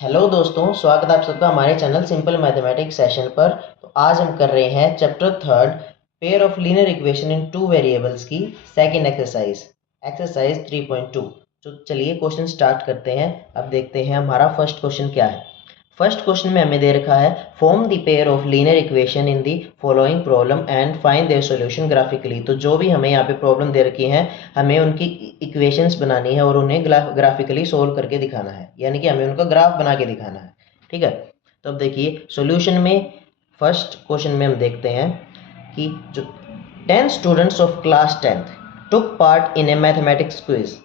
Hello दोस्तों, स्वागत है आप सबका हमारे चैनल सिंपल मैथमेटिक्स सेशन पर। तो आज हम कर रहे हैं chapter third pair of linear equation in two variables की सेकंड एक्सरसाइज 3.2। तो चलिए क्वेश्चन स्टार्ट करते हैं। अब देखते हैं हमारा फर्स्ट क्वेश्चन क्या है। फर्स्ट क्वेश्चन में हमें दे रखा है form the pair of linear equation in the following problem and find their solution graphically. तो जो भी हमें यहाँ पे प्रॉब्लम दे रखी है हमें उनकी इक्वेशंस बनानी है और उन्हें ग्राफिकली सोल्व करके दिखाना है, यानी कि हमें उनका ग्राफ बना के दिखाना है। ठीक है, तो अब देखिए सॉल्यूशन में फर्स्ट क्वेश्चन में हम देखते हैं कि जो 10 students of class 10th took part in a mathematics quiz.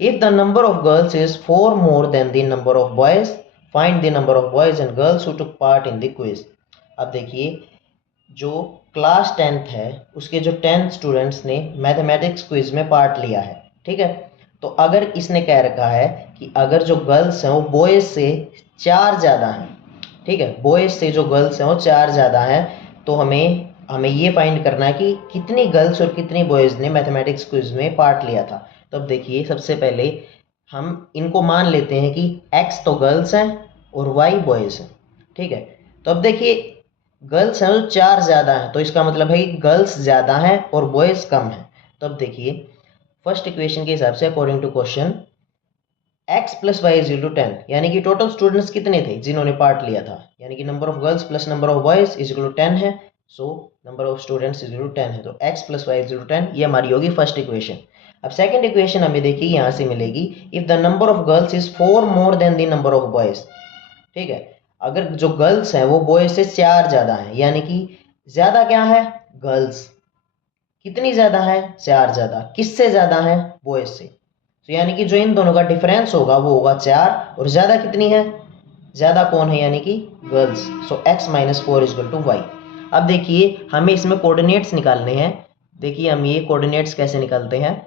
If the number of girls is 4 more than the number of boys, find the number of boys and girls who took part in the quiz. अब देखिए जो class 10th है उसके जो 10 students ने mathematics quiz में part लिया है। ठीक है, तो अगर इसने कह रखा है कि अगर जो गर्ल्स हैं वो बॉयज़ से 4 ज़्यादा हैं, ठीक है, बॉयज़ से जो गर्ल्स हैं वो 4 ज़्यादा हैं, तो हमें ये फाइंड करना है कि कितनी गर्ल्स और कितनी बॉयज़ ने मैथमेटिक्स क्विज में पार्ट लिया था। तो अब देखिए सबसे पहले हम इनको मान लेते हैं कि x तो गर्ल्स हैं और y बॉयज़ हैं। ठीक है, तो अब देखिए गर्ल्स हैं तो 4 ज़्यादा हैं, तो इसका मतलब है कि गर्ल्स ज़्यादा हैं और बॉयज़ कम हैं। तो अब देखिए फर्स्ट इक्वेशन के हिसाब से according to question x plus y is equal to 10, यानी कि टोटल स्टूडेंट्स कितने थे जिन्होंने पार्ट लिया था, यानी कि number of girls plus number of boys is equal to 10 है। So number of students is equal to 10 है, तो x plus y is equal to 10 ये हमारी होगी फर्स्ट इक्वेशन। अब सेकंड इक्वेशन हमें देखिए यहाँ से मिलेगी if the number of girls is 4 more than the number of boys. ठीक है, अगर जो गर्ल्स हैं वो बॉयज से 4 ज़्यादा हैं, यानी कि ज़्यादा क्या है, गर्ल्स कितनी ज़्यादा है, 4 ज़्यादा, किससे ज़्यादा है, बॉयज से। तो यानी कि जो इन दोनों का डिफरेंस होगा वो होगा 4, और ज़्यादा कितनी है, ज़्यादा कौन है, यानी कि girls. So x minus 4 is equal to y. अब देखिए हमें इसमें कोऑर्डिनेट्स निकालने हैं। देखिए हम ये कोऑर्डिनेट्स कैसे निकालते हैं।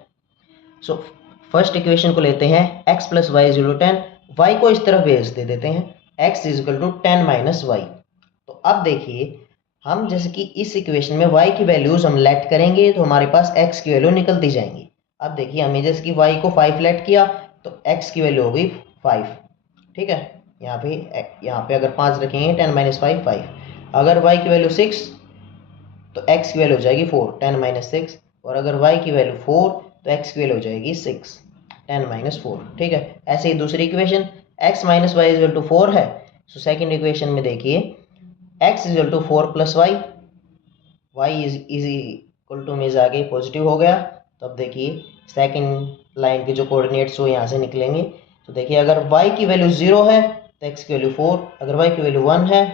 सो फर्स्ट इक्वेशन को लेते हैं x plus y is equal to 10, y को इस तरफ भेज दे देते हैं, x is equal to 10 minus y. तो अब देखिए हम जैसे कि इस इक्वेशन में y की वैल्यूज हम लेट करेंगे तो हमारे पास x की वैल्यू निकलती जाएंगी। अब देखिए हमें जैसे कि y को 5 लेट किया तो x की वैल्यू हो गई 5। ठीक है, यहाँ पे अगर 5 रखेंगे 10 माइनस 5 5, अगर y की वैल्यू 6 तो x की वैल्यू हो जाएगी 4 10 माइनस 6, और अगर y की वैल्यू 4 तो x की वैल्यू हो जाएगी 6 10 माइनस 4। ठीक है, ऐसे ही दूसरी equation x minus y is equal to 4 है। सो सेकेंड इक्वेशन में देखिए x is equal to 4 plus y, y is equal to में आगे पॉजिटिव हो गया। तो अब देखिए सेकंड लाइन के जो कोऑर्डिनेट्स वो यहाँ से निकलेंगे। तो देखिए अगर y की वैल्यू 0 है तो x की वैल्यू 4, अगर y की वैल्यू 1 है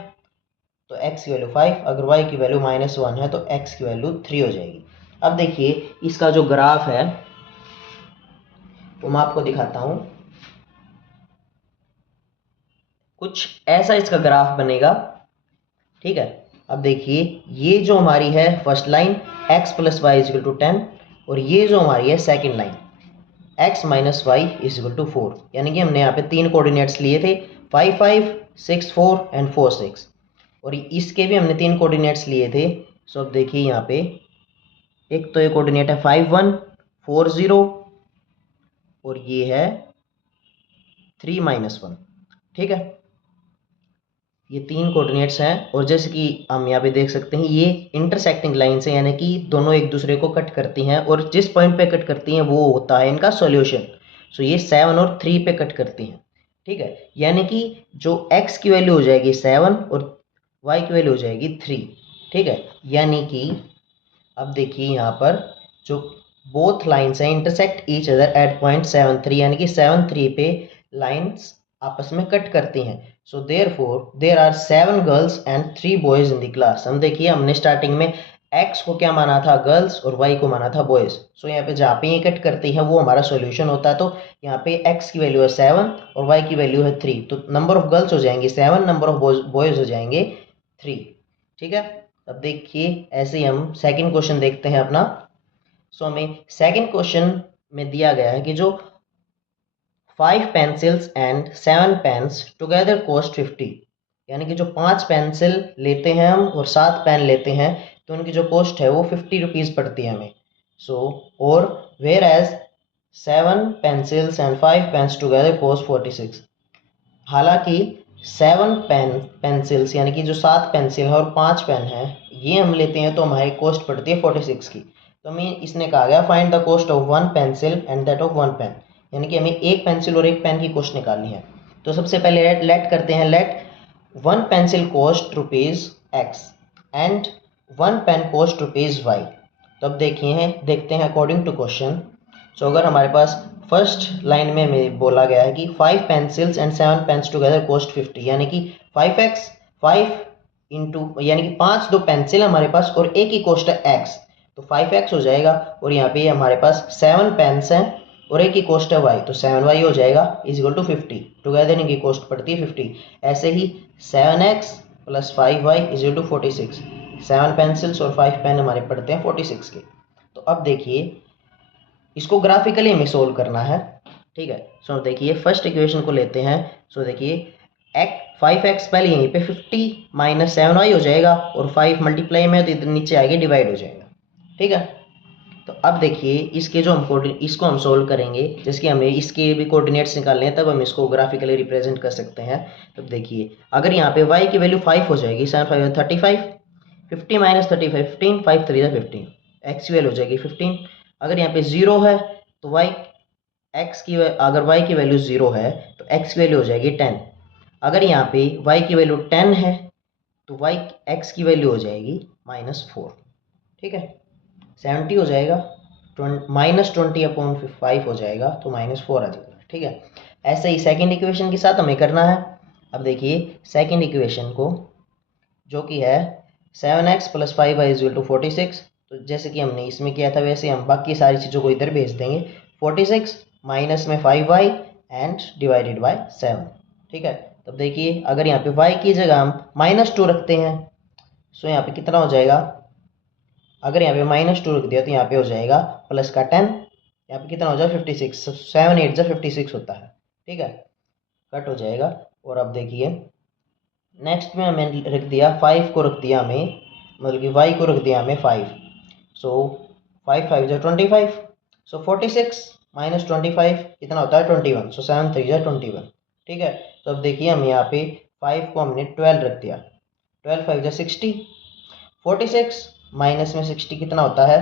तो x की वैल्यू 5, अगर y की वैल्यू -1 है तो x की वैल्यू 3 हो जाएगी। अब देखिए इसका जो ग्राफ है वो मैं आपको दिखाता हूँ। कुछ ऐसा इसका ग्राफ बनेगा। ठीक है, अब देखिए ये जो हमारी है first line x plus y is equal to 10, और ये जो हमारी है second line x minus y is equal to 4, यानी कि हमने यहाँ पे 3 कोऑर्डिनेट्स लिए थे 5 5 6 4 एंड 4 6, और इसके भी हमने 3 कोऑर्डिनेट्स लिए थे। सो अब देखिए यहाँ पे एक तो ये कोऑर्डिनेट है 5 1 4 0, और ये है 3 माइनस 1। ठीक है, ये 3 कोऑर्डिनेट्स हैं, और जैसे कि हम यहाँ पे देख सकते हैं ये इंटरसेक्टिंग लाइन है, यानी कि दोनों एक दूसरे को कट करती हैं, और जिस पॉइंट पे कट करती हैं वो होता है इनका सॉल्यूशन। सो ये 7 और 3 पे कट करती हैं। ठीक है, यानी कि जो x की वैल्यू हो जाएगी 7 और y की वैल्यू हो जाएगी 3। ठीक है, यानी कि अब देखिए यहाँ पर जो बोथ लाइन्स हैं intersect each other at point 7 3, यानी कि 7 3 पे लाइन्स आपस में कट करती हैं। So therefore there are 7 girls and 3 boys in the class. हम देखिए हमने स्टार्टिंग में x को क्या माना था, गर्ल्स, और y को माना था बॉयज। सो यहाँ पे जहाँ पे ये कट करती है वो हमारा सॉल्यूशन होता है। तो यहाँ पे x की वैल्यू है 7 और y की वैल्यू है 3, तो नंबर ऑफ गर्ल्स हो जाएंगे 7, नंबर ऑफ बॉयज हो जाएंगे 3। ठीक है, अब देखिए ऐसे ही हम सेकंड क्वेश्चन देखते हैं अपना। सो हमें सेकंड क्वेश्चन में दिया गया है कि जो 5 pencils and 7 pens together cost 50, यानी कि जो 5 पेंसिल लेते हैं हम और 7 पेन लेते हैं तो उनकी जो कॉस्ट है वो 50 रुपीज़ पड़ती है हमें। सो और whereas 7 pencils and 5 pens together cost 46। हालांकि 7 पेंसिल्स यानी कि जो 7 पेंसिल है और 5 पेन है ये हम लेते हैं तो हमारी कॉस्ट पड़ती है 46 की। तो हमें इसने कहा गया find the cost of 1 pencil and that of 1 pen, यानी कि हमें एक पेंसिल और एक पेन की कॉस्ट निकालनी है। तो सबसे पहले लेट करते हैं, let 1 pencil cost rupees x and 1 pen cost rupees y. तो अब देखते हैं अकॉर्डिंग टू क्वेश्चन। सो अगर हमारे पास फर्स्ट लाइन में हमें बोला गया है कि 5 pencils and 7 pens together cost 50, यानी कि 5x 5 इंटू यानी कि 5 दो पेंसिल हमारे पास और एक ही कॉस्ट है x, तो 5x हो जाएगा। और यहाँ पे हमारे पास 7 पेन्स हैं और एक ही कॉस्ट है y, तो 7y हो जाएगा इज इक्वल टू 50। टुगेदर इनकी कॉस्ट पड़ती है 50। ऐसे ही 7x प्लस 5y is equal to 46। 7 pencils और 5 पेन हमारे पड़ते हैं 46 के। तो अब देखिए इसको ग्राफिकली हमें सोल्व करना है, ठीक है। सो देखिए फर्स्ट इक्वेशन को लेते हैं। सो देखिए 5x पहले यहीं पे 50 माइनस 7y हो जाएगा और 5 मल्टीप्लाई में तो इधर नीचे आगे डिवाइड हो जाएगा, ठीक है। तो अब देखिए इसके जो हम इसको हम सोल्व करेंगे, जिसके हमें इसके भी कोऑर्डिनेट्स निकालने हैं, तब हम इसको ग्राफिकली रिप्रेजेंट कर सकते हैं। तब देखिए अगर यहाँ पे y की वैल्यू 5 हो जाएगी, 7 5 35, 50 माइनस 35 15, 5 3 15, x की वैल्यू हो जाएगी 15। अगर यहाँ पे 0 है तो अगर y की वैल्यू 0 है तो x की वैल्यू हो जाएगी 10। अगर यहाँ पे y की वैल्यू 10 है तो x की वैल्यू हो जाएगी -4, ठीक है। 70 हो जाएगा, -20/5 हो जाएगा तो -4 आ जाएगा, ठीक है। ऐसे ही सेकेंड इक्वेशन के साथ हमें करना है। अब देखिए सेकेंड इक्वेशन को जो कि है 7x प्लस 5y इज इक्वल टू 46। तो जैसे कि हमने इसमें किया था वैसे हम बाकी सारी चीज़ों को इधर भेज देंगे। 46 माइनस में 5y एंड डिवाइडेड बाय 7, ठीक है। तब देखिए अगर यहाँ पे y की जगह हम -2 रखते हैं, सो यहाँ पे कितना हो जाएगा, अगर यहाँ पे -2 रख दिया तो यहाँ पे हो जाएगा प्लस का 10, यहाँ पे कितना हो जाएगा 56, 7 8 जा 56 होता है, ठीक है, कट हो जाएगा। और अब देखिए नेक्स्ट में हमें रख दिया 5 को रख दिया हमें, मतलब कि y को रख दिया हमें 5। सो 5 5 जो 25, सो 46 माइनस 25 कितना होता है 21, सो 7 3 जा 21, ठीक है। तो अब देखिए हम यहाँ पे 5 को हमने 12 रख दिया, 12 5 जा 60, 46 माइनस में 60 कितना होता है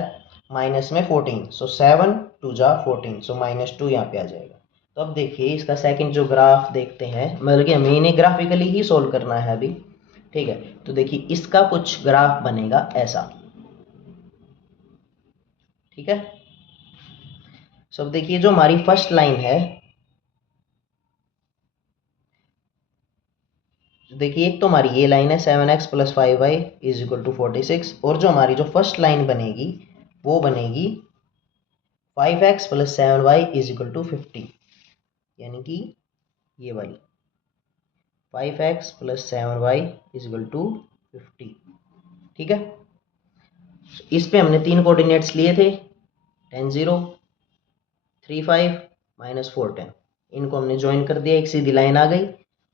माइनस में 14, सो 7 2 जा 14, सो -2 यहाँ पे आ जाएगा। तो अब देखिए इसका सेकंड जो ग्राफ देखते हैं, मतलब कि हमें इन्हें ग्राफिकली ही सोल्व करना है अभी, ठीक है। तो देखिए इसका कुछ ग्राफ बनेगा ऐसा, ठीक है। सो अब देखिए जो हमारी फर्स्ट लाइन है, देखिए एक तो हमारी ये लाइन है 7x प्लस 5y इज इक्वल टू 46, और जो हमारी जो फर्स्ट लाइन बनेगी वो बनेगी 5x plus 7y is equal to 50, यानी कि ये वाली 5x plus 7y is equal to 50, ठीक है। इस पे हमने 3 कोऑर्डिनेट्स लिए थे 10 0 3 5 -4 10, इनको हमने ज्वाइन कर दिया, एक सीधी लाइन आ गई।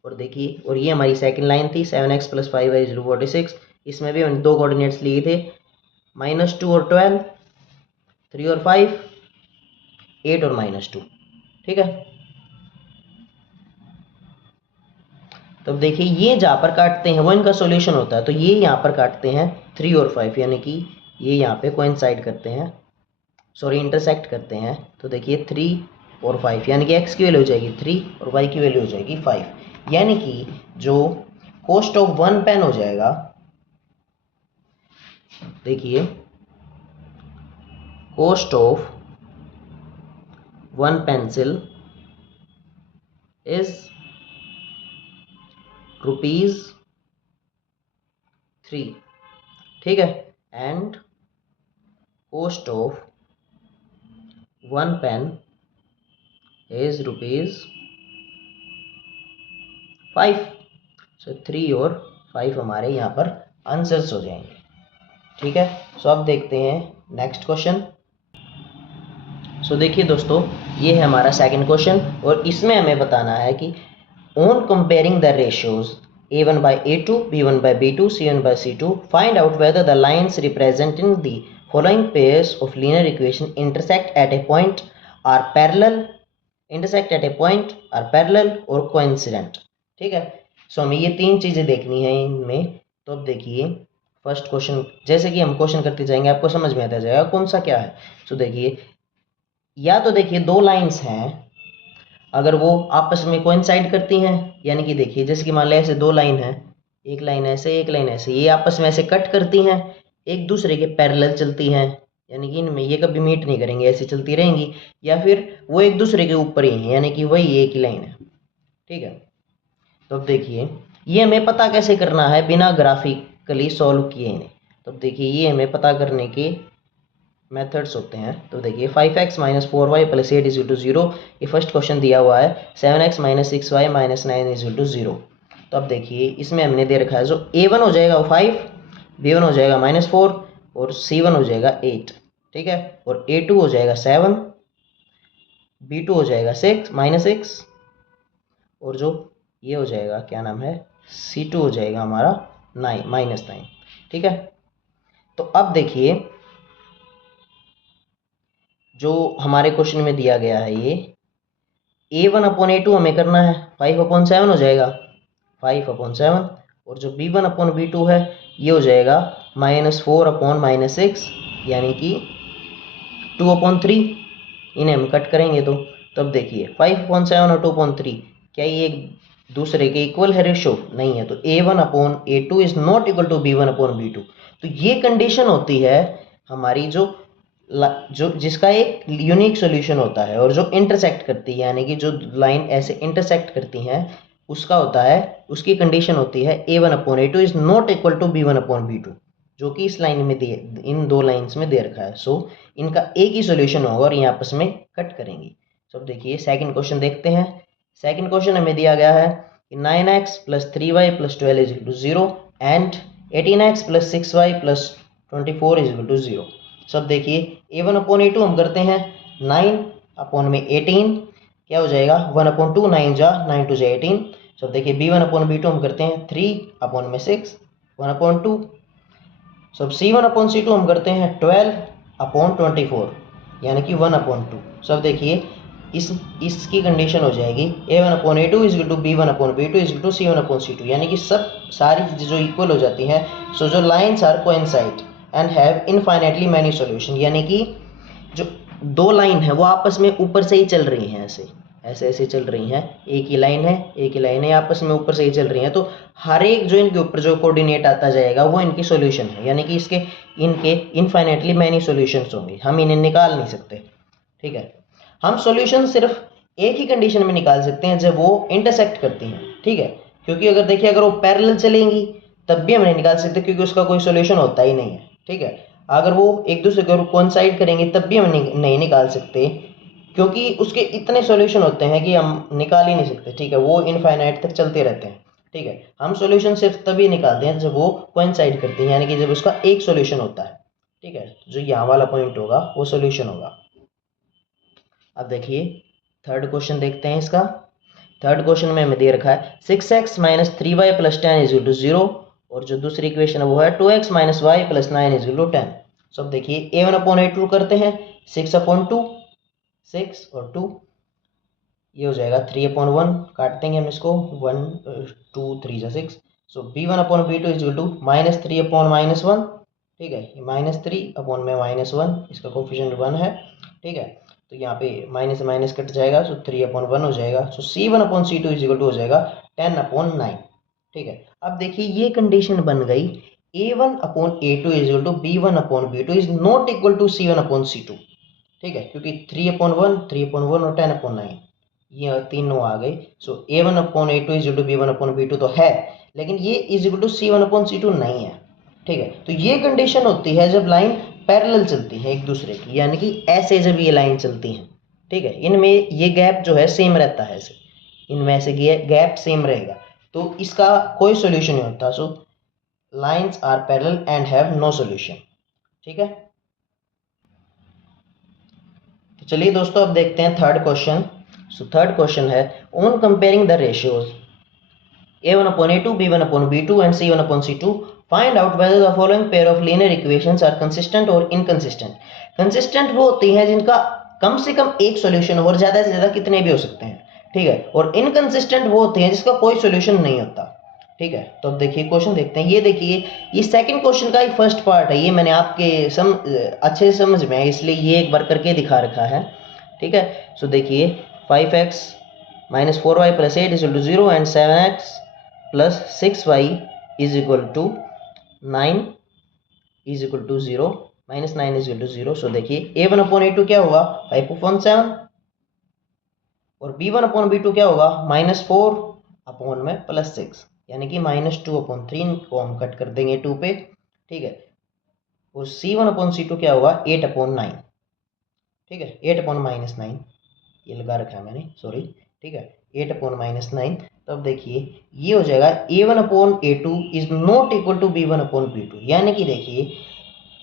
और देखिए और ये हमारी सेकंड लाइन थी 7x प्लस 5y इज 46, इसमें भी हमने 2 कोऑर्डिनेट्स लिए थे -2 और 12, 3 और 5, 8 और -2, ठीक है। तो अब देखिए ये जहाँ पर काटते हैं वो इनका सॉल्यूशन होता है, तो ये यहाँ पर काटते हैं 3 और 5, यानी कि ये यहाँ पे कोइंसाइड करते हैं, सॉरी इंटरसेक्ट करते हैं। तो देखिए 3 और 5 यानी कि x की वैल्यू हो जाएगी 3 और y की वैल्यू हो जाएगी 5, यानी कि जो कॉस्ट ऑफ 1 पेन हो जाएगा, देखिए कॉस्ट ऑफ 1 पेंसिल इज ₹3, ठीक है, and cost of 1 pen is ₹5। So 3 और 5 हमारे यहाँ पर आंसर्स हो जाएंगे, ठीक है। सो अब देखते हैं नेक्स्ट क्वेश्चन। सो देखिए दोस्तों ये है हमारा सेकंड क्वेश्चन, और इसमें हमें बताना है कि on comparing the ratios a1 by a2, b1 by b2, c1 by c2, find out whether the lines representing the following pairs of linear equation intersect at a point, are parallel or coincident. ठीक है। सो हमें ये 3 चीज़ें देखनी है इनमें। तो अब देखिए फर्स्ट क्वेश्चन, जैसे कि हम क्वेश्चन करते जाएंगे आपको समझ में आता जाएगा कौन सा क्या है। सो देखिए, या तो देखिए 2 लाइंस हैं, अगर वो आपस में कोइंसाइड करती हैं, यानी कि देखिए जैसे कि मान लें ऐसे 2 लाइन है, एक लाइन ऐसे एक लाइन ऐसे, ये आपस में ऐसे कट करती हैं, एक दूसरे के पैरेलल चलती हैं, यानी कि इनमें ये कभी मीट नहीं करेंगे, ऐसे चलती रहेंगी। या फिर वो एक दूसरे के ऊपर ही हैं, यानी कि वही एक ही लाइन है। ठीक है। तो अब देखिए ये हमें पता कैसे करना है बिना ग्राफिकली सॉल्व किए इन्हें। तो अब देखिए ये हमें पता करने के मेथड्स होते हैं। तो देखिए 5x minus 4y plus 8 is to 0, ये फर्स्ट क्वेश्चन दिया हुआ है। 7x minus 6y minus 9 is to 0। तो अब देखिए इसमें हमने दे रखा है जो a1 हो जाएगा वो 5, b1 हो जाएगा माइनस 4 और c1 हो जाएगा 8। ठीक है। और a2 हो जाएगा 7, b2 हो जाएगा 6 माइनस 6 और जो ये हो जाएगा क्या नाम है C2 हो जाएगा हमारा 9 माइनस 9। ठीक है। तो अब देखिए जो हमारे क्वेश्चन में दिया गया है ये a1/a2 हमें करना है, 5/7 हो जाएगा 5/7। और जो b1/b2 है ये हो जाएगा -4/-6 यानी कि 2/3। इन्हें हम कट करेंगे तो अब देखिए 5/7 और 2/3 क्या ये एक दूसरे के इक्वल है रेशो? नहीं है। तो a1/a2 is not equal to b1/b2। तो ये कंडीशन होती है हमारी जो जिसका एक यूनिक सॉल्यूशन होता है और जो इंटरसेक्ट करती है, यानी कि जो लाइन ऐसे इंटरसेक्ट करती हैं उसका होता है, उसकी कंडीशन होती है a1/a2 is not equal to b1/b2, जो कि इस लाइन में दिए, इन 2 लाइंस में दे रखा है। सो इनका एक ही सॉल्यूशन होगा और ये आपस में कट करेंगे। तो अब देखिए सेकंड क्वेश्चन देखते हैं। सेकंड क्वेश्चन हमें दिया गया है कि 9x plus 3y plus 12 is equal to 0 and 18x plus 6y plus 24 is equal to 0। सब देखिए a1/a2 हम करते हैं 9 में 18 क्या हो जाएगा 1/2 9 जा 9 2 जा 18। सब देखिए b1/b2 हम करते हैं 3/6 1/2। सब c1/c2 हम करते हैं 12/24 यानी कि 1/2। सब देखिए इसकी कंडीशन हो जाएगी a1/a2 is equal to b1/b2 is equal to c1/c2, यानी कि सब सारी चीज़ें जो इक्वल हो जाती हैं। सो जो lines are coincide and have infinitely many solution, यानी कि जो 2 लाइन है वो आपस में ऊपर से ही चल रही हैं, ऐसे चल रही हैं, एक ही लाइन है आपस में ऊपर से ही चल रही हैं। तो हर एक जो इनके ऊपर जो कोऑर्डिनेट आता जाएगा वो इनकी सॉल्यूशन है, यानी कि इनके इनफाइनाइटली मैनी सॉल्यूशंस होंगे, हम इन्हें निकाल नहीं सकते। ठीक है। हम सॉल्यूशन सिर्फ एक ही कंडीशन में निकाल सकते हैं जब वो इंटरसेक्ट करती हैं। ठीक है। क्योंकि अगर देखिए अगर वो पैरेलल चलेंगी तब भी हम नहीं निकाल सकते, क्योंकि उसका कोई सॉल्यूशन होता ही नहीं है। ठीक है। अगर वो एक दूसरे को कोइंसाइड करेंगे तब भी हम नहीं निकाल सकते, क्योंकि उसके इतने सॉल्यूशन होते हैं कि हम निकाल ही नहीं सकते। ठीक है। वो इनफाइनाइट तक चलते रहते हैं। ठीक है। हम सॉल्यूशन सिर्फ तभी निकालते हैं जब वो कोइंसाइड करते हैं, यानी कि जब उसका एक सॉल्यूशन होता है। ठीक है। जो यहाँ वाला पॉइंट होगा वो सॉल्यूशन होगा। अब देखिए थर्ड क्वेश्चन देखते हैं इसका। थर्ड क्वेश्चन में हमें दे रखा है 6x minus 3y plus 10 is equal to 0 और जो दूसरी इक्वेशन है वो है 2x minus y plus 9 is equal to 10। सब देखिए a1/a2 करते हैं 6/2 6 और 2 ये हो जाएगा 3/1, काट देंगे हम इसको 1 2 3 जा 6। So b1/b2 is equal to minus 3/-1। ठीक है। ये -3/-1 इसका कोफिशिएंट 1 है। ठीक है। तो यहाँ पे माइनस से माइनस कट जाएगा, सो 3/1 हो जाएगा। सो c1/c2 इज इक्वल टू हो जाएगा 10/9। ठीक है। अब देखिए ये कंडीशन बन गई a1/a2 is equal to b1/b2 is not equal to c1/c2। ठीक है। क्योंकि 3/1 और 10/9 ये तीनों आ गए। सो a1/a2 is equal to b1/b2 तो है, लेकिन ये इज इक्वल टू c1/c2 नहीं है। ठीक है। तो ये कंडीशन होती है जब लाइन पैरेलल चलती है एक दूसरे की, यानी कि ऐसे जब ये लाइन चलती हैं। ठीक है। इनमें ये गैप जो है सेम रहता है, ऐसे इनमें से गैप सेम रहेगा, तो इसका कोई सॉल्यूशन नहीं होता। So lines are parallel and have no solution. ठीक है। तो चलिए दोस्तों अब देखते हैं third question. So third question है on comparing the ratios a1/a2 b1/b2 and c1/c2 find out whether the following pair of linear equations are consistent or inconsistent। Consistent वो होती हैं जिनका कम से कम एक सॉल्यूशन हो और ज़्यादा से ज़्यादा कितने भी हो सकते हैं। ठीक है, और इनकंसिस्टेंट वो होते हैं जिसका कोई सॉल्यूशन नहीं होता। ठीक है, तो अब देखिए क्वेश्चन देखते हैं। ये देखिए, ये सेकंड क्वेश्चन का ही फर्स्ट पार्ट है, ये मैंने आपके अच्छे से समझ में है इसलिए ये एक बार करके दिखा रखा है। ठीक है, सो देखिए 5x minus 4y plus 8 is equal to 0 and 7x plus 6y is equal to 9 is equal to 0 minus 9 is equal to 0। So देखिए a1 अपॉन a2 क्या होगा, 5/7, और b1 अपॉन b2 क्या होगा, -4 अपॉन में +6, यानी कि -2/3 को हम कट कर देंगे 2 पे। ठीक है, और c1 अपॉन c2 क्या होगा, 8/9। ठीक है, 8/-9 ये लगा रखा है मैंने, सॉरी। ठीक है, 8/-9। तब देखिए ये हो जाएगा a1 upon a2 is not equal to b1 upon b2, यानी कि देखिए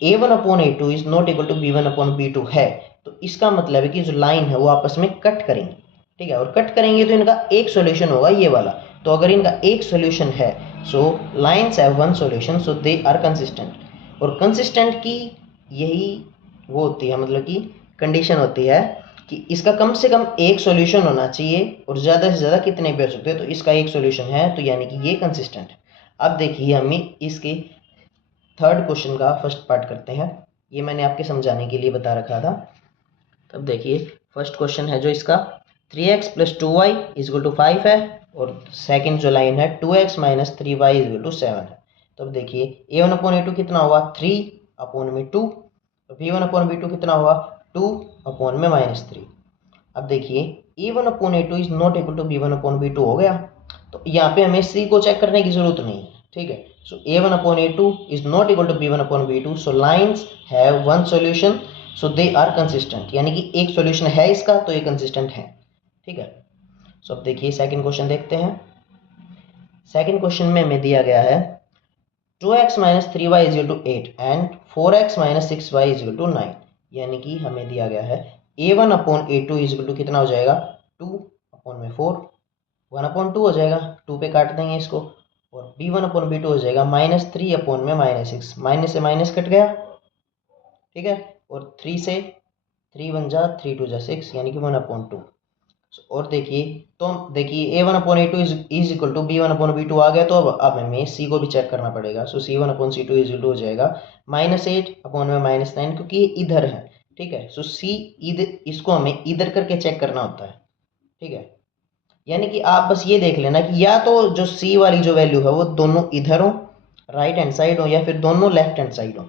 a1 upon a2 is not equal to b1 upon b2 है, तो इसका मतलब है कि जो लाइन है वो आपस में कट करेंगे। ठीक है, और कट करेंगे तो इनका एक सॉल्यूशन होगा ये वाला। तो अगर इनका एक सॉल्यूशन है, so lines have one solution, so they are consistent. और कंसिस्टेंट की यही वो होती है, मतलब कि कंडीशन होती है कि इसका कम से कम एक सॉल्यूशन होना चाहिए, और ज़्यादा से ज़्यादा कितने भी हो सकते हैं, तो इसका एक सॉल्यूशन है, तो यानी कि ये कंसिस्टेंट है। अब देखिए हमें इसके थर्ड क्वेश्चन का फर्स्ट पार्ट करते हैं, ये मैंने आपके समझाने के लिए बता रखा था। तब देखिए फर्स्ट क्वेश्चन है जो इसका 3x plus 2y is equal to 5 है, और सेकंड जो लाइन है 2x minus 3y is equal to 7 है। तब देखिए a1 अपॉन a2 कितना होगा, 3 अपॉन में 2, और b1 अपॉन b2 कितना होगा, 2 अपॉन में -3। अब देखिए a1 upon a2 is not equal to b1 upon b2 हो गया, तो यहाँ पे हमें c को चेक करने की जरूरत नहीं है। ठीक है, so a1 upon a2 is not equal to b1 upon b2, so lines have one solution, so they are consistent, यानी कि एक सॉल्यूशन है इसका, तो ये कंसिस्टेंट है। ठीक है, सो अब देखिए सेकंड क्वेश्चन देखते हैं। सेकंड क्वेश्चन में हमें दिया गया है 2x minus 3y is equal to 8 and 4x minus 6y is equal to 9, यानी कि हमें दिया गया है a1 upon a2 is equal to कितना हो जाएगा, 2 अपॉन में 4, 1/2 हो जाएगा, 2 पे काट देंगे इसको, और b1 अपॉन b2 हो जाएगा -3 अपॉन में -6, माइनस से माइनस कट गया। ठीक है, और 3 से 3 1 जा 3 2 जा 6, यानी कि 1/2। और देखिए, तो देखिए a1 upon a2 is equal to b1 upon b2 आ गया, तो अब हमें c को भी चेक करना पड़ेगा। So c1 upon c2 is equal to हो जाएगा -8 अपॉन में -9, क्योंकि ये इधर है। ठीक है, सो c इधर, इसको हमें इधर करके चेक करना होता है। ठीक है, यानी कि आप बस ये देख लेना कि या तो जो c वाली जो वैल्यू है वो दोनों इधर हो, राइट हैंड साइड हो, या फिर दोनों लेफ्ट हैंड साइड हो।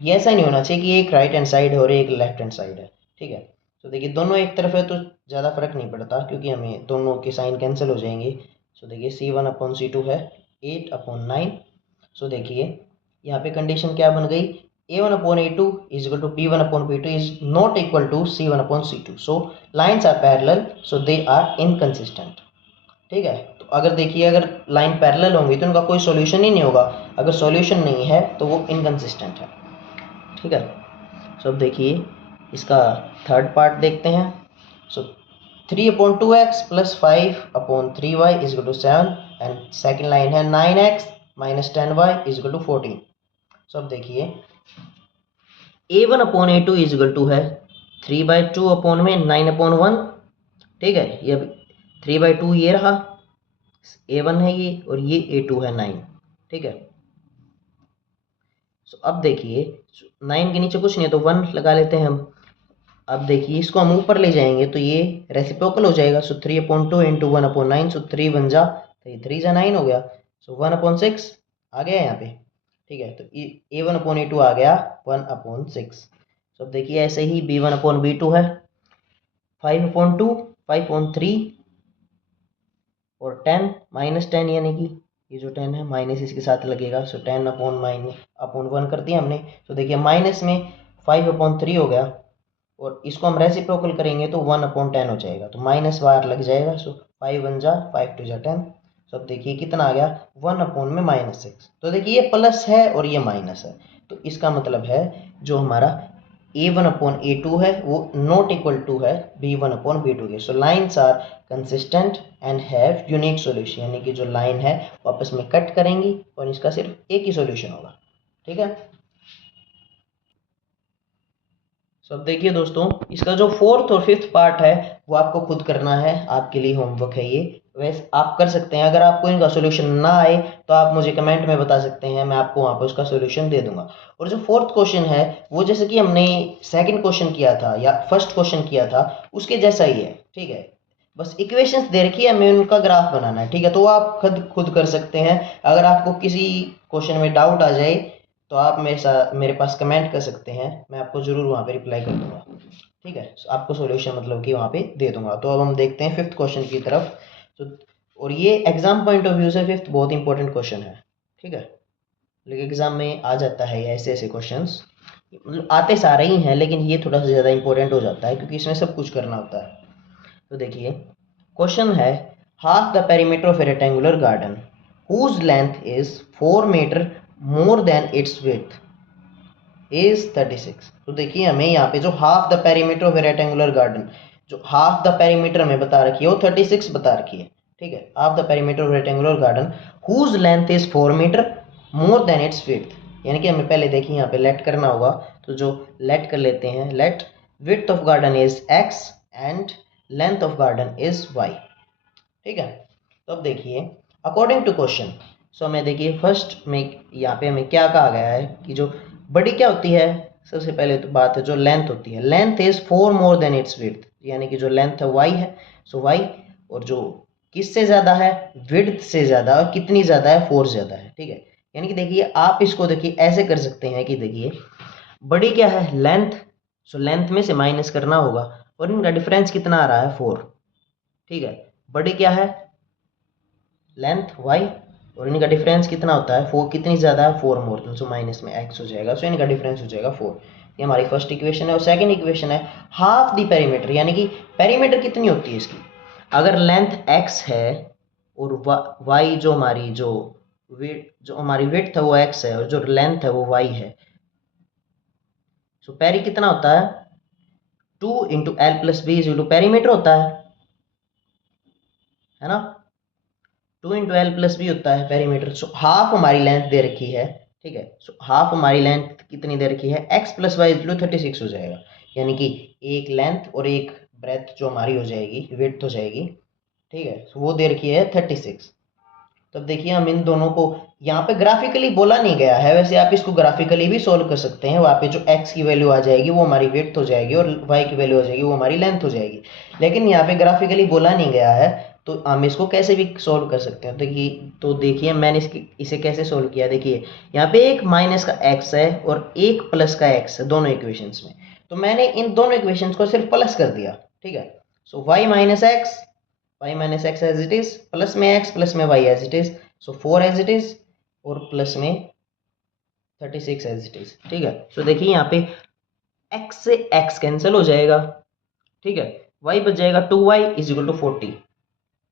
ये ऐसा नहीं होना चाहिए कि एक राइट हैंड साइड है और एक लेफ्ट हैंड साइड है। ठीक है, तो देखिए दोनों एक तरफ है तो ज़्यादा फर्क नहीं पड़ता, क्योंकि हमें दोनों के साइन कैंसिल हो जाएंगे। सो देखिए c1 अपॉन c2 है 8/9। सो देखिए यहाँ पे कंडीशन क्या बन गई, a1 upon a2 is equal to b1 upon b2 is not equal to c1 upon c2, so lines are parallel, so they are inconsistent. ठीक है, तो अगर देखिए अगर लाइन पैरेलल होंगी तो उनका कोई सॉल्यूशन ही नहीं होगा, अगर सॉल्यूशन नहीं है तो वो इनकंसिस्टेंट है। ठीक है, सो अब देखिए इसका थर्ड पार्ट देखते हैं। So 3/2x plus 5/3y is equal to 7, and second line है 9x minus 10y is equal to 14। So अब देखिए a1 upon a2 is equal to है 3/2 अपॉन में 9/1। ठीक है, ये 3/2 ये रहा, a1 है ये, और ये a2 है 9। ठीक है, सो अब देखिए 9 के नीचे कुछ नहीं है तो 1 लगा लेते हैं हम। अब देखिए इसको हम ऊपर ले जाएंगे तो ये रेसिप्रोकल हो जाएगा, सो 3/2 इंटू 1/9, सो 3 1 जा, तो 3 जा 9 हो गया, सो 1/6 आ गया यहाँ पे। ठीक है, तो a1 अपॉन a2 आ गया 1/6। सो अब देखिए ऐसे ही b1 अपॉन b2 है 5/2, 5/3 और 10 -10, यानी कि ये जो 10 है माइनस इसके साथ लगेगा, सो 10 अपॉन 1 कर दिया हमने। तो देखिए माइनस में 5/3 हो गया, और इसको हम रेसिप्रोकल करेंगे तो 1/10 हो जाएगा, तो माइनस बार लग जाएगा, सो 5 1 जा 5 2 जा 10। सो अब देखिए कितना आ गया 1/में -6। तो देखिए ये प्लस है और ये माइनस है, तो इसका मतलब है जो हमारा a1 अपॉन a2 है वो नॉट इक्वल टू है b1 अपॉन b2 के। So lines are consistent and have unique solution, यानी कि जो लाइन है वो आपस में कट करेंगी और इसका सिर्फ एक ही सॉल्यूशन होगा। ठीक है, अब देखिए दोस्तों, इसका जो फोर्थ और फिफ्थ पार्ट है वो आपको खुद करना है, आपके लिए होमवर्क है ये। वैसे आप कर सकते हैं, अगर आपको इनका सोल्यूशन ना आए तो आप मुझे कमेंट में बता सकते हैं, मैं आपको वहाँ पर उसका सोल्यूशन दे दूंगा। और जो फोर्थ क्वेश्चन है वो जैसे कि हमने सेकंड क्वेश्चन किया था या फर्स्ट क्वेश्चन किया था उसके जैसा ही है, ठीक है। बस इक्वेशंस दे रखी है, हमें उनका ग्राफ बनाना है, ठीक है। तो आप खुद खुद कर सकते हैं। अगर आपको किसी क्वेश्चन में डाउट आ जाए तो आप मेरे पास कमेंट कर सकते हैं, मैं आपको ज़रूर वहाँ पे रिप्लाई कर दूंगा, ठीक है। आपको सॉल्यूशन मतलब कि वहाँ पे दे दूंगा। तो अब हम देखते हैं फिफ्थ क्वेश्चन की तरफ। तो और ये एग्जाम पॉइंट ऑफ व्यू से फिफ्थ बहुत इंपॉर्टेंट क्वेश्चन है, ठीक है। लेकिन एग्जाम में आ जाता है ये ऐसे ऐसे क्वेश्चंस, मतलब आते सारे ही हैं लेकिन ये थोड़ा सा ज़्यादा इंपॉर्टेंट हो जाता है क्योंकि इसमें सब कुछ करना होता है। तो देखिए क्वेश्चन है, half the perimeter of a rectangular garden whose length is 4 metre more than its width is 36। तो देखिए हमें यहाँ पे जो half the perimeter of a rectangular garden, जो हाफ द पेरीमीटर में बता रखी है वो 36 बता रखी है, ठीक है। Half the perimeter of rectangular garden whose length is 4 metre more than its width, यानी कि हमें पहले देखिए यहाँ पे लेट करना होगा। तो जो लेट कर लेते हैं, let width of garden is x and length of garden is y, ठीक है। तो अब देखिए अकॉर्डिंग टू क्वेश्चन, सो हमें देखिए फर्स्ट में यहाँ पे हमें क्या कहा गया है कि जो बड़ी क्या होती है, सबसे पहले तो बात है जो लेंथ होती है, length is 4 more than its width, यानी कि जो लेंथ है y है, सो y, और जो किससे ज़्यादा है, विड्थ से ज़्यादा, और कितनी ज़्यादा है, 4 ज़्यादा है, ठीक है। यानी कि देखिए आप इसको देखिए ऐसे कर सकते हैं कि देखिए बड़ी क्या है, लेंथ, सो लेंथ में से माइनस करना होगा और इनका डिफरेंस कितना आ रहा है, 4, ठीक है। बड़ी क्या है, लेंथ y, और इनका डिफरेंस कितना होता है, 4, कितनी ज़्यादा है, 4 मोर, सो माइनस में x हो जाएगा, सो इनका डिफरेंस हो जाएगा 4। ये हमारी फर्स्ट इक्वेशन है। और सेकंड इक्वेशन है हाफ द पेरीमीटर, यानी कि पेरीमीटर कितनी होती है इसकी, अगर लेंथ x है और y जो हमारी जो हमारी विड्थ है वो x है और जो लेंथ है वो y है, सो पेरी कितना होता है, 2 × L + B पेरीमीटर होता है ना, 2 × L + B होता है पेरीमीटर। सो हाफ हमारी लेंथ दे रखी है, ठीक है। सो हाफ हमारी लेंथ कितनी दे रखी है, x + y = 36 हो जाएगा, यानी कि एक लेंथ और एक ब्रेथ जो हमारी हो जाएगी, विड्थ हो जाएगी, ठीक है। सो वो दे रखी है 36। तब देखिए हम इन दोनों को, यहाँ पे ग्राफिकली बोला नहीं गया है, वैसे आप इसको ग्राफिकली भी सोल्व कर सकते हैं। वहाँ पे जो x की वैल्यू आ जाएगी वो हमारी विड्थ हो जाएगी और y की वैल्यू आ जाएगी वो हमारी लेंथ हो जाएगी, लेकिन यहाँ पे ग्राफिकली बोला नहीं गया है तो हम इसको कैसे भी सोल्व कर सकते हैं। देखिए मैंने इसे कैसे सोल्व किया, देखिए यहाँ पे एक माइनस का x है और एक प्लस का x है दोनों इक्वेशंस में, तो मैंने इन दोनों इक्वेशंस को सिर्फ प्लस कर दिया, ठीक है। So y - x as it is, plus में x प्लस में y as it is, so 4 as it is, और प्लस में 36 एज इट इज, ठीक है। सो देखिए यहाँ पे x से x कैंसिल हो जाएगा, ठीक है। y बच जाएगा 2y = 40,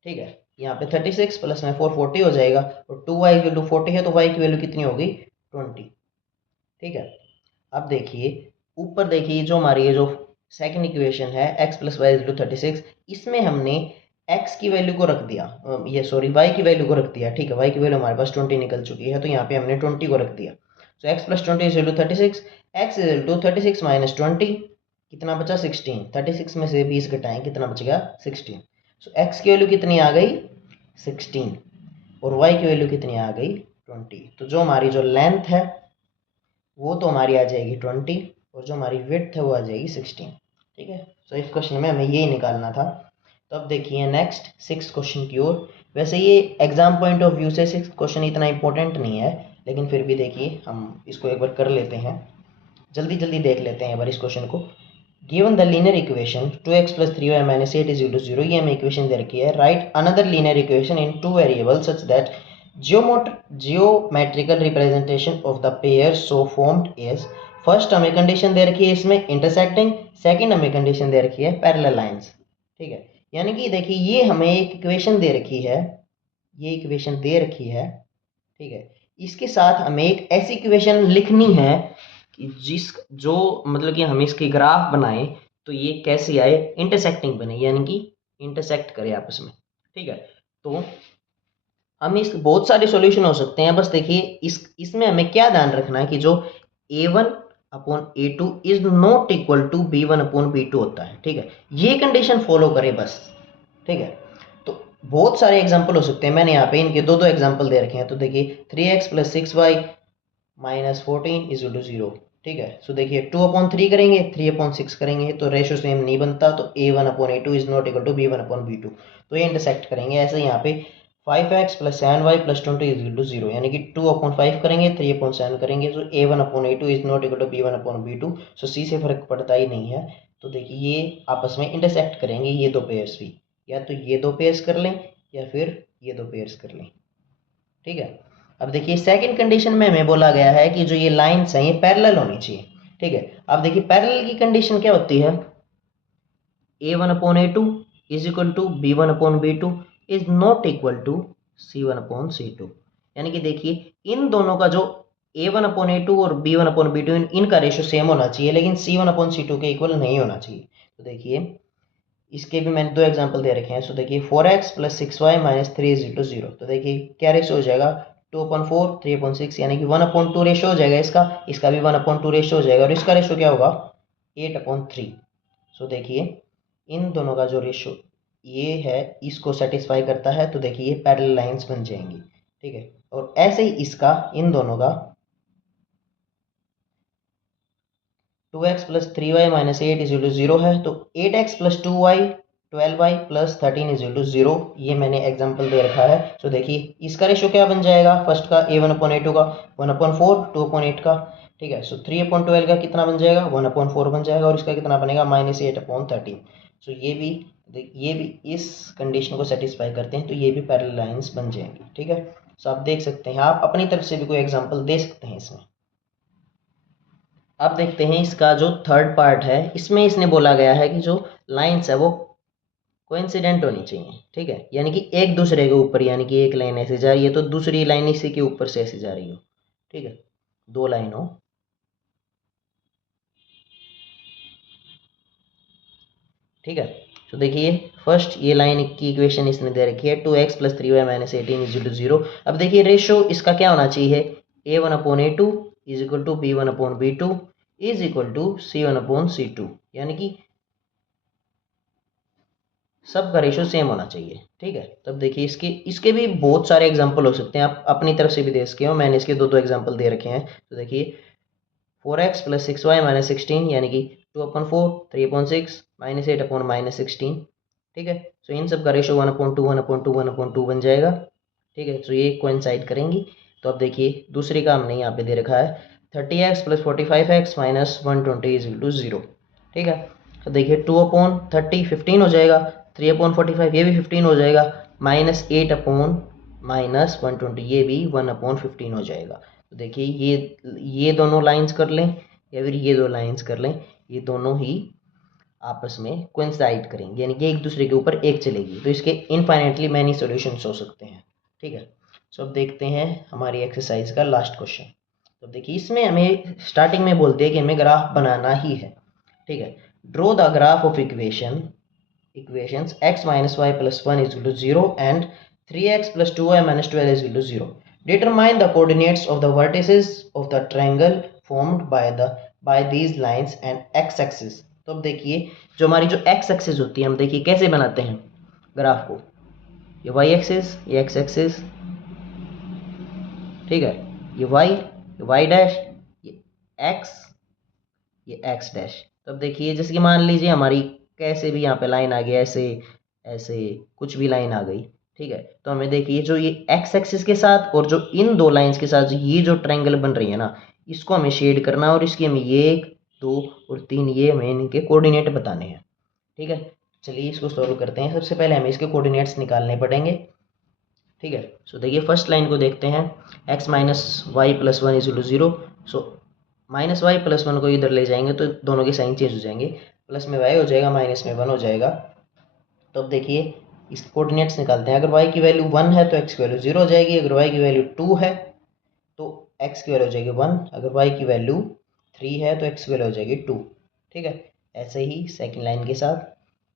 ठीक है। यहाँ पे 36 प्लस में 4 40 हो जाएगा, और 2y = 40 है तो y की वैल्यू कितनी होगी, 20, ठीक है। अब देखिए ऊपर देखिए जो हमारी ये जो सेकंड इक्वेशन है x + y = 36, इसमें हमने x की वैल्यू को रख दिया, ये सॉरी y की वैल्यू को रख दिया, ठीक है। y की वैल्यू हमारे पास 20 निकल चुकी है तो यहाँ पे हमने 20 को रख दिया। सो x + 20 = 36, x = 36 - 20, कितना बचा, 16। 36 में से 20 घटाएं, कितना बच गया, 16। सो x की वैल्यू कितनी आ गई, 16, और y की वैल्यू कितनी आ गई, 20। तो जो हमारी जो लेंथ है वो तो हमारी आ जाएगी 20, और जो हमारी विड्थ है वो आ जाएगी 16, ठीक है। सो इस क्वेश्चन में हमें यही निकालना था। तो अब देखिए नेक्स्ट सिक्स क्वेश्चन की ओर। वैसे ये एग्जाम पॉइंट ऑफ व्यू से सिक्स क्वेश्चन इतना इंपॉर्टेंट नहीं है, लेकिन फिर भी देखिए हम इसको एक बार कर लेते हैं, जल्दी जल्दी देख लेते हैं एक बार इस क्वेश्चन को। Given the linear equation 2x + 3y - 8 = 0, ये हमें इक्वेशन दे रखी है। Right another linear equation in 2 variables such that geometrical representation of the pair so formed is, first हमें कंडीशन दे रखी है इसमें इंटरसेक्टिंग, सेकंड हमें कंडीशन दे रखी है पैरेलल लाइंस, ठीक है। यानी कि देखिए ये हमें एक इक्वेशन दे रखी है, ये इक्वेशन दे रखी है, ठीक है। इसके साथ हमें एक ऐसी इक्वेशन लिखनी है कि जो मतलब कि हम इसके ग्राफ बनाए तो ये कैसे आए, इंटरसेक्टिंग बने, यानी कि इंटरसेक्ट करे आपस में, ठीक है। तो हम इस बहुत सारे सॉल्यूशन हो सकते हैं, बस देखिए इसमें हमें क्या ध्यान रखना है कि जो a1 upon A2 is not equal to B1 upon B2 होता है। ठीक है, ये कंडीशन फॉलो करें बस। ठीक है, तो बहुत सारे एग्जांपल हो सकते हैं, मैंने यहाँ पे इनके दो एग्जांपल दे रखे हैं। तो देखिए 3x plus 6y minus 14 is to 0। ठीक है, सो देखिए 2/3 करेंगे, 3/6 करेंगे तो रेशो सेम नहीं बनता, तो A1 upon A2 is not equal to B1 upon B2, तो ये इंटरसेक्ट करेंगे। ऐसे यहाँ पे 5x plus 7y plus 20 is equal to 0, यानी कि 2/5 करेंगे, 3/7 करेंगे, तो A1 upon A2 is not equal to B1 upon B2, so C से फर्क पड़ता ही नहीं है। तो देखिए ये आपस में इंटरसेक्ट करेंगे ये दो पेयर्स भी, या तो ये दो पेयर्स कर लें या फिर ये दो पेयर्स कर लें। ठीक है, अब देखिए सेकंड कंडीशन में हमें बोला गया है कि जो ये लाइंस हैं ये पैरेलल होनी चाहिए। ठीक है, अब देखिए पैरेलल की कंडीशन क्या होती है, A1 upon A2 is equal to B1 upon B2 is not equal to C1 upon C2, यानी कि देखिए इन दोनों का जो A1 अपॉन A2 और B1 अपॉन B2 इनका रेशियो सेम होना चाहिए, लेकिन C1 अपॉन C2 के इक्वल नहीं होना चाहिए। तो देखिए इसके भी मैंने दो एग्जांपल दे रखे हैं। सो देखिए 4x plus 6y minus 3 is equal to 0, तो देखिए क्या रेशियो हो जाएगा, 2/4 3/6, यानी कि 1/2 रेशियो हो जाएगा इसका, इसका भी 1/2 रेशियो हो जाएगा, और इसका रेशियो क्या होगा 8/3। सो देखिए इन दोनों का जो रेशियो ये है इसको सेटिस्फाई करता है, तो देखिए ये पैरेलल लाइंस बन जाएंगी। ठीक है, और ऐसे ही इसका इन दोनों का 2x plus 3y minus 8 is equal to 0 है, तो 8x plus 2y 12y plus 13 is equal to 0, ये मैंने एग्जांपल दे रखा है। सो देखिए इसका रेशियो क्या बन जाएगा, फर्स्ट का A1 अपॉन A2 का 1/4 2/8 का। ठीक है, सो 3/12 का कितना बन जाएगा 1/4 बन जाएगा, और इसका कितना बनेगा माइनस 8/13। सो ये भी इस कंडीशन को सेटिस्फाई करते हैं, तो ये भी पैरेलल लाइंस बन जाएंगी। ठीक है, सो आप देख सकते हैं, आप अपनी तरफ से भी कोई एग्जाम्पल दे सकते हैं इसमें। अब देखते हैं इसका जो थर्ड पार्ट है, इसमें इसने बोला गया है कि जो लाइंस है वो कोइंसिडेंट होनी चाहिए। ठीक है, यानी कि एक दूसरे के ऊपर, यानी कि एक लाइन ऐसे जा रही है तो दूसरी लाइन इसी के ऊपर से ऐसे जा रही हो। ठीक है, दो लाइन हो। ठीक है, तो देखिए फर्स्ट ये लाइन की इक्वेशन इसने दे रखी है 2x plus 3y minus 18 is equal to 0। अब देखिए रेशो इसका क्या होना चाहिए, A1 upon A2 is equal to B1 upon B2 is equal to C1 upon C2, यानी कि सबका रेशो सेम होना चाहिए। ठीक है, तब देखिए इसके इसके भी बहुत सारे एग्जांपल हो सकते हैं, आप अपनी तरफ से भी दे सके हो, मैंने इसके दो एग्जांपल दे रखे हैं। तो देखिए 4x प्लस 6y माइनस 16, यानी कि 2/4 3/6 माइनस 8 अपॉन माइनस 16। ठीक है, सो इन सब का रेशो 1/2 1/2 1/2 बन जाएगा। ठीक है, सो ये कोइंसाइड करेंगी। तो अब देखिए दूसरी का हमने यहाँ पे दे रखा है 30x plus 45x minus 120 is equal to 0। ठीक है, तो देखिए 2/30 15 हो जाएगा, 3/45 ये भी 15 हो जाएगा, माइनस 8 अपॉन माइनस 120 ये भी 1/15 हो जाएगा। तो देखिए ये दोनों लाइंस कर लें या फिर ये दो लाइंस कर लें, ये दोनों ही आपस में कोइंसाइड करेंगे, यानी कि एक दूसरे के ऊपर एक चलेगी, तो इसके इनफाइनाइटली मैनी सॉल्यूशंस हो सकते हैं। ठीक है, सो अब देखते हैं हमारी एक्सरसाइज का लास्ट क्वेश्चन। तो देखिए इसमें हमें स्टार्टिंग में बोलते हैं कि हमें ग्राफ बनाना ही है। ठीक है, draw the graph of equations x minus y plus 1 is equal to 0 and 3x plus 2y minus 12 is equal to 0. Determine the coordinates of the vertices of the triangle formed by these lines and x-axis. तो अब देखिए जो हमारी जो x-axis होती है, हम देखिए कैसे बनाते हैं ग्राफ को, ये y-axis ये x-axis, ठीक है, ये y डैश, ये x ये x डैश। तो अब देखिए जैसे कि मान लीजिए हमारी कैसे भी यहाँ पे लाइन आ गई, ऐसे ऐसे कुछ भी लाइन आ गई। ठीक है, तो हमें देखिए जो ये x एक्सिस के साथ और जो इन दो लाइंस के साथ ये जो ट्रायंगल बन रही है ना, इसको हमें शेड करना है, और इसके हमें ये 1 2 और 3 ये हमें इनके कोऑर्डिनेट बताने हैं। ठीक है, चलिए इसको सॉल्व करते हैं। सबसे पहले हमें इसके कोऑर्डिनेट्स निकालने पड़ेंगे। ठीक है, सो देखिए फर्स्ट लाइन को देखते हैं, x minus y plus 1 is equal to 0। So minus y plus 1 को इधर ले जाएंगे तो दोनों के साइन चेंज हो जाएंगे, प्लस में y हो जाएगा माइनस में 1 हो जाएगा। तो अब देखिए इस कोऑर्डिनेट्स निकालते हैं, अगर y की वैल्यू 1 है तो x की वैल्यू 0 हो जाएगी, अगर y की वैल्यू 2 है तो x की वैल्यू हो जाएगी 1, अगर y की वैल्यू 3 है तो x की वैल्यू हो जाएगी 2। ठीक है, ऐसे ही सेकेंड लाइन के साथ,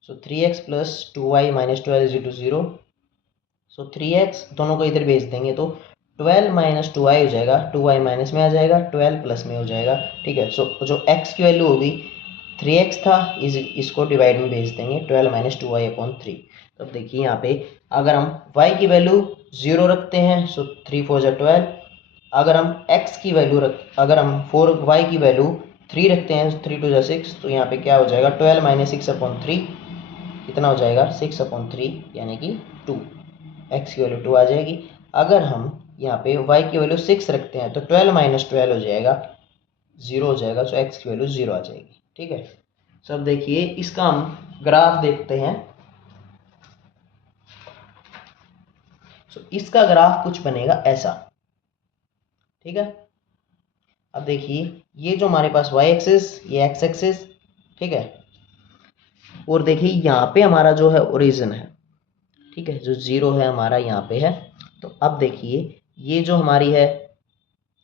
so 3x plus 2y minus 12 is equal to 0। So 3x दोनों को इधर भेज देंगे तो 12 माइनस 2i हो जाएगा, 2i माइनस में आ जाएगा, 12 प्लस में हो जाएगा। ठीक है, सो जो x की वैल्यू होगी 3x था, इसको डिवाइड में भेज देंगे, 12 माइनस 2i/3। तो अब देखिए यहाँ पे अगर हम y की वैल्यू 0 रखते हैं सो 3 4 जा 12। अगर हम x की वैल्यू अगर हम 4y की वैल्यू 3 रखते हैं 3 2 जा 6, तो यहाँ पे क्या हो जाएगा 12 माइनस 6/3 कितना हो जाएगा 6/3 यानी कि 2। x की वैल्यू 2 आ जाएगी। अगर हम यहाँ पे y की वैल्यू 6 रखते हैं तो 12 माइनस 12 हो जाएगा 0 हो जाएगा, सो x की वैल्यू 0 आ जाएगी। ठीक है, सो अब देखिए इसका हम ग्राफ देखते हैं। सो इसका ग्राफ कुछ बनेगा ऐसा। ठीक है, अब देखिए ये जो हमारे पास y एक्सिस, ये x एक्सिस, ठीक है, और देखिए यहाँ पे हमारा जो है ओरिजिन है। ठीक है, जो 0 है हमारा यहाँ पे है। तो अब देखिए ये जो हमारी है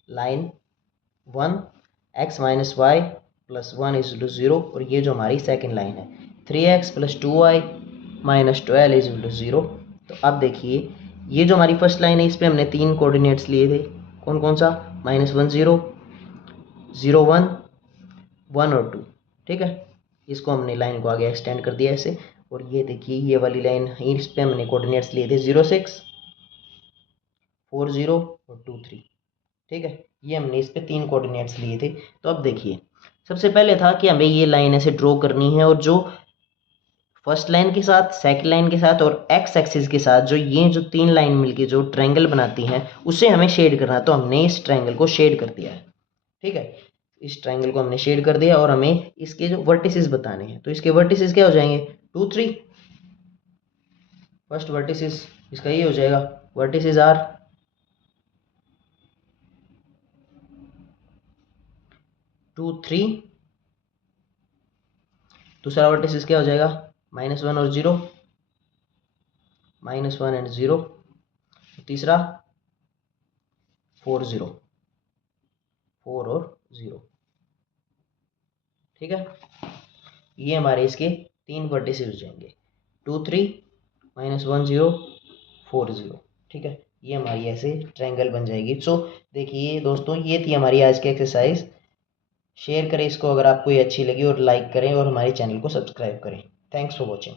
line 1 x minus y plus 1 is to 0, और ये जो हमारी सेकेंड लाइन है 3x plus 2y minus 12 is to 0। तो अब देखिए ये जो हमारी फर्स्ट लाइन है इस पर हमने 3 कोऑर्डिनेट्स लिए थे, कौन कौन सा, -1 0 0 1 1 और 2। ठीक है, इसको हमने लाइन को आगे एक्सटेंड कर दिया ऐसे। और ये देखिए ये वाली लाइन इस पे हमने कोऑर्डिनेट्स लिए थे 0 6 4 0 और 2 3। ठीक है, ये हमने इस पे 3 कोऑर्डिनेट्स लिए थे। तो अब देखिए सबसे पहले था कि हमें ये लाइन ऐसे ड्रॉ करनी है, और जो फर्स्ट लाइन के साथ, सेकंड लाइन के साथ और एक्स एक्सिस के साथ जो ये जो 3 लाइन मिलके जो ट्रायंगल बनाती हैं उसे हमें शेड करना है। तो हमने इस ट्रायंगल को शेड कर दिया है। ठीक है, इस ट्रायंगल को हमने शेड कर दिया और हमें इसके जो वर्टिसेस बताने हैं। तो इसके वर्टिसेस क्या हो जाएंगे 2 3। फर्स्ट वर्टिसेस इसका ये हो जाएगा, वर्टिसेस आर 2 3। दूसरा वर्टिसेस क्या हो जाएगा -1 और 0, -1 एंड 0। तीसरा 4 0, 4 और 0। ठीक है, ये हमारे इसके 3 वर्टिसेस हो जाएंगे 2 3 -1 0 4 0। ठीक है, ये हमारी ऐसे ट्रायंगल बन जाएगी। सो देखिए दोस्तों ये थी हमारी आज की एक्सरसाइज। शेयर करें इसको अगर आपको ये अच्छी लगी, और लाइक करें और हमारे चैनल को सब्सक्राइब करें। Thanks for watching.